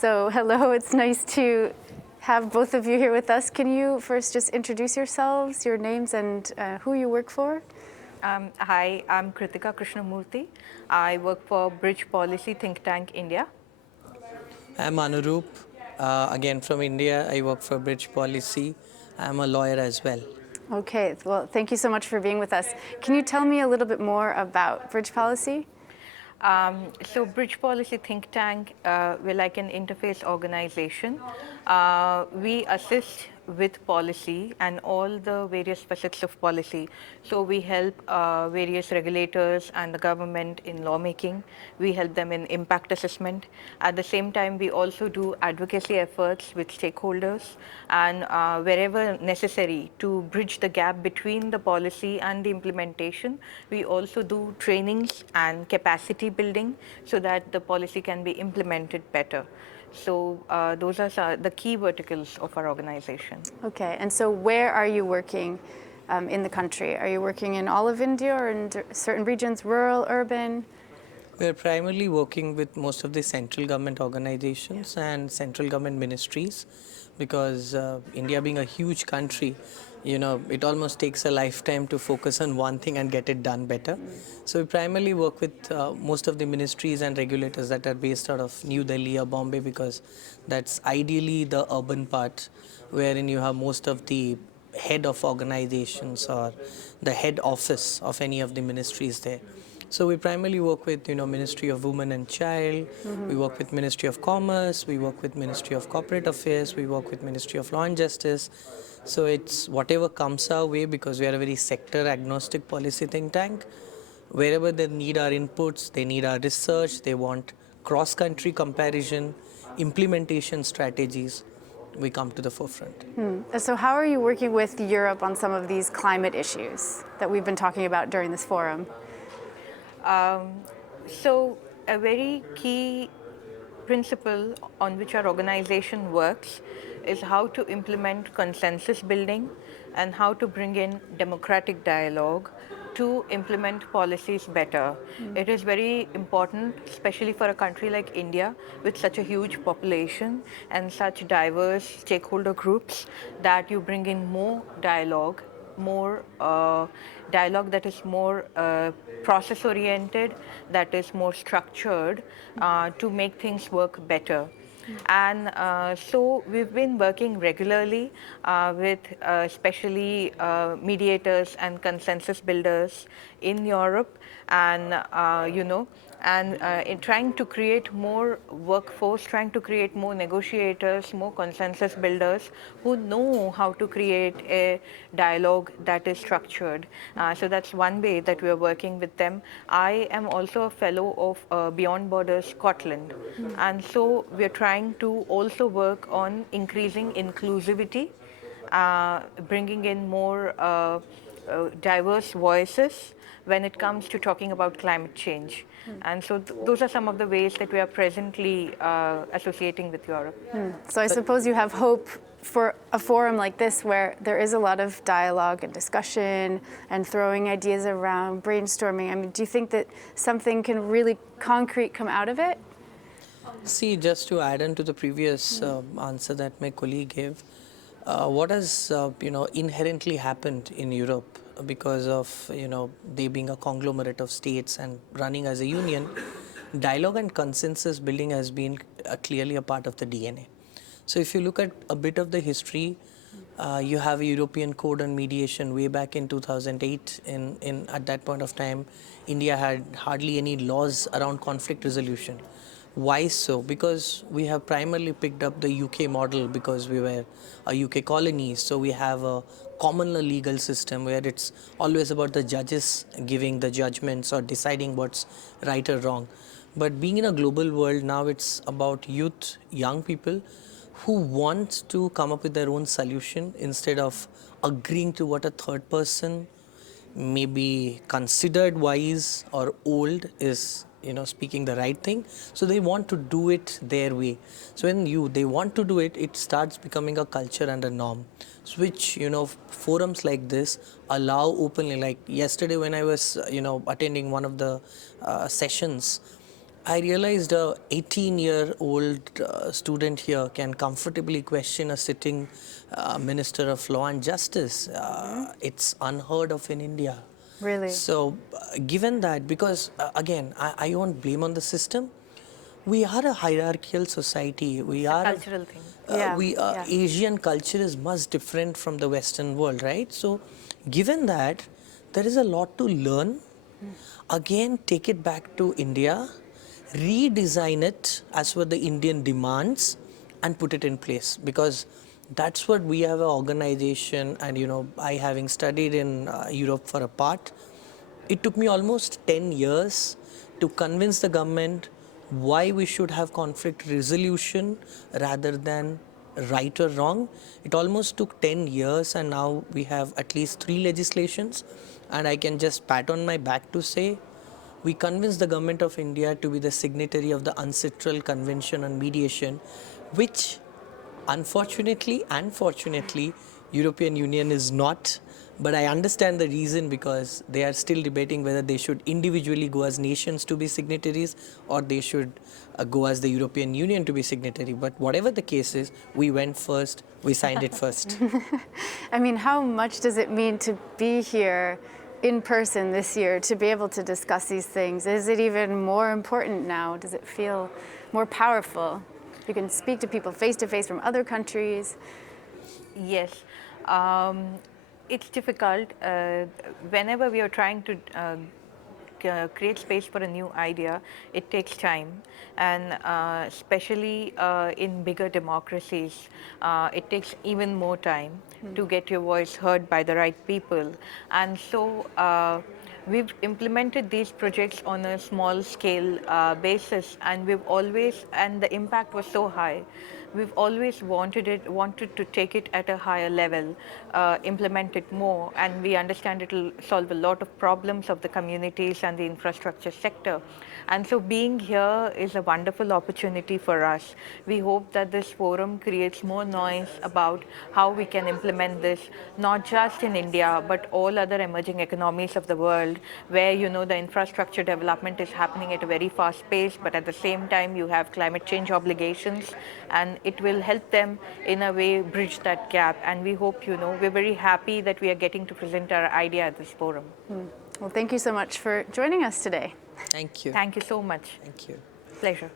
So hello, it's nice to have both of you here with us. Can you first just introduce yourselves, your names, and who you work for? Hi, I'm Kritika Krishnamurthy. I work for Bridge Policy Think Tank India. I'm Anuroop, again from India. I work for Bridge Policy. I'm a lawyer as well. Okay, well, thank you so much for being with us. Can you tell me a little bit more about Bridge Policy? So Bridge Policy Think Tank, we're like an interface organization. We assist with policy and all the various facets of policy. So we help various regulators and the government in lawmaking. We help them in impact assessment. At the same time, we also do advocacy efforts with stakeholders and wherever necessary to bridge the gap between the policy and the implementation. We also do trainings and capacity building so that the policy can be implemented better. So those are the key verticals of our organization. Okay, and so where are you working in the country? Are you working in all of India or in certain regions, rural, urban? We're primarily working with most of the central government organizations and central government ministries because India being a huge country, it almost takes a lifetime to focus on one thing and get it done better. So we primarily work with most of the ministries and regulators that are based out of New Delhi or Bombay because that's ideally the urban part wherein you have most of the head of organizations or the head office of any of the ministries there. So we primarily work with, Ministry of Women and Child. We work with Ministry of Commerce. We work with Ministry of Corporate Affairs. We work with Ministry of Law and Justice. So it's whatever comes our way because we are a very sector agnostic policy think tank. Wherever they need our inputs, they need our research, they want cross-country comparison, implementation strategies, we come to the forefront. So how are you working with Europe on some of these climate issues that we've been talking about during this forum? So a very key principle on which our organization works is how to implement consensus building and how to bring in democratic dialogue to implement policies better. It is very important, especially for a country like India with such a huge population and such diverse stakeholder groups, that you bring in more dialogue, more dialogue that is more process oriented, that is more structured to make things work better. And so we've been working regularly with especially mediators and consensus builders in Europe, and in trying to create more workforce, trying to create more negotiators, more consensus builders who know how to create a dialogue that is structured. So that's one way that we are working with them. I am also a fellow of Beyond Borders Scotland, and so we are trying to also work on increasing inclusivity, bringing in more diverse voices when it comes to talking about climate change. And so those are some of the ways that we are presently associating with Europe. So I suppose you have hope for a forum like this where there is a lot of dialogue and discussion and throwing ideas around, brainstorming. I mean, do you think that something can really concrete come out of it? See, just to add on to the previous answer that my colleague gave, what has inherently happened in Europe because of they being a conglomerate of states and running as a union, dialogue and consensus building has been clearly a part of the DNA. So if you look at a bit of the history, you have a European Code on Mediation way back in 2008. At that point of time, India had hardly any laws around conflict resolution. Why so? Because we have primarily picked up the UK model because we were a UK colony. So we have a common law legal system where it's always about the judges giving the judgments or deciding what's right or wrong. But being in a global world now, it's about youth, young people who want to come up with their own solution instead of agreeing to what a third person maybe considered wise or old is speaking the right thing. So they want to do it their way. So when they want to do it, it starts becoming a culture and a norm, which forums like this allow openly. Like yesterday when I was attending one of the sessions, I realized a 18-year-old student here can comfortably question a sitting Minister of Law and Justice. It's unheard of in India. Really? So, given that, because again, I won't blame on the system. We are a hierarchical society. We It's a are cultural thing. Yeah, yeah. Asian culture is much different from the Western world, right? So, given that, there is a lot to learn. Again, take it back to India, redesign it as per the Indian demands, and put it in place, because that's what we have an organization. And I, having studied in Europe for a part, it took me almost 10 years to convince the government why we should have conflict resolution rather than right or wrong. It almost took 10 years, and now we have at least 3 legislations. And I can just pat on my back to say we convinced the government of India to be the signatory of the Uncitral Convention on Mediation, which unfortunately and fortunately European Union is not. But I understand the reason, because they are still debating whether they should individually go as nations to be signatories, or they should go as the European Union to be signatory. But whatever the case is, we went first, we signed it first. I mean, how much does it mean to be here in person this year, to be able to discuss these things? Is it even more important now? Does it feel more powerful? You can speak to people face to face from other countries. Yes. It's difficult. Whenever we are trying to create space for a new idea, it takes time. And especially in bigger democracies, it takes even more time to get your voice heard by the right people. And so we've implemented these projects on a small scale basis, and the impact was so high. We've always wanted to take it at a higher level, implement it more, and we understand it will solve a lot of problems of the communities and the infrastructure sector. And so being here is a wonderful opportunity for us. We hope that this forum creates more noise about how we can implement this, not just in India, but all other emerging economies of the world, where the infrastructure development is happening at a very fast pace, but at the same time you have climate change obligations, and it will help them in a way bridge that gap. And we hope, we're very happy that we are getting to present our idea at this forum. Well, thank you so much for joining us today. Thank you. Thank you so much. Thank you. Pleasure.